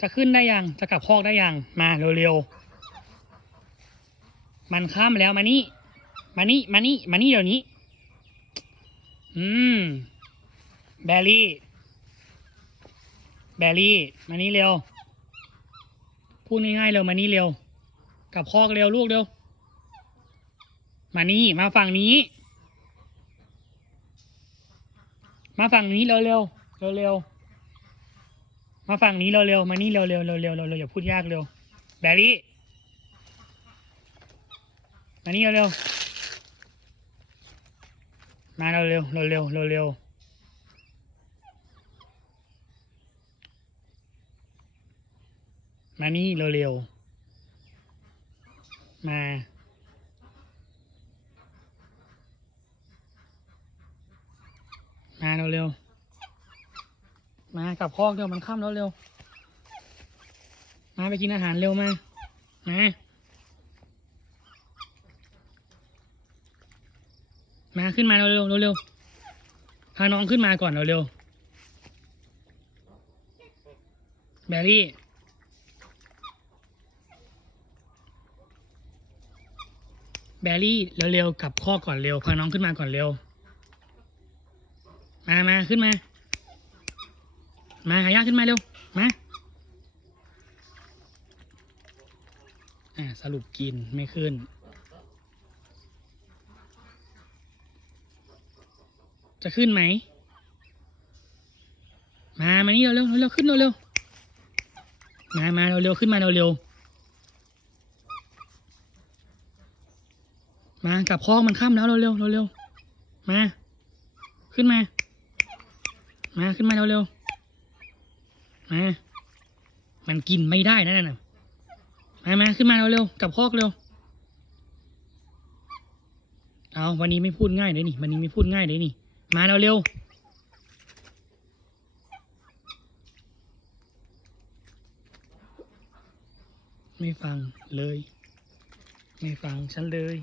จะขึ้นได้ยัง จะกลับคอกได้ยัง มาเร็วๆ มันข้ามแล้วมานี่ มานี่ มานี่ มานี่เดี๋ยวนี้ อืม แบรี่ แบรี่ มานี่เร็ว พูดง่ายๆเร็ว มานี่เร็ว กลับคอกเร็วลูกเร็ว มานี่ มาฝั่งนี้ มาฝั่งนี้เร็วเร็วเร็วเร็วๆ มาฝั่งนี้เร็วเร็วๆ มานี่เร็วเร็วเร็วเร็วเร็วเร็วอย่าพูดยากเร็ว แบรี่ มานี่เร็วเร็วมาเร็วเร็วเร็วเร็วเร็วเร็วมานี่เร็วเร็วมา มาเร็วเร็ว มากลับคอกเร็วมันค่ำแล้วเร็ว มาไปกินอาหารเร็วมามามาขึ้นมาเร็วเร็วเร็วพาน้องขึ้นมาก่อนเร็วเร็วแบรี่แบรี่เร็วๆกลับคอก่อนเร็วพาน้องขึ้นมาก่อนเร็ว มามาขึ้นมา มาหายาขึ้นมาเร็ว มา อ่า สรุปกินไม่ขึ้น จะขึ้นไหม มา มานี่เร็วเร็วเร็วขึ้นเร็วเร็วมา มาเร็วเร็วขึ้นมาเร็วเร็วมากลับคอกมันค่ำแล้วเร็วเร็วเร็วเร็วมา ขึ้นมา มาขึ้นมาเร็วๆ มามันกินไม่ได้นั่นน่ะมามาขึ้นมาเร็วๆกับคอกเร็ว เอาวันนี้ไม่พูดง่ายเลยนี่วันนี้ไม่พูดง่ายเลยนี่ มาเร็วๆไม่ฟังเลย ไม่ฟังฉันเลย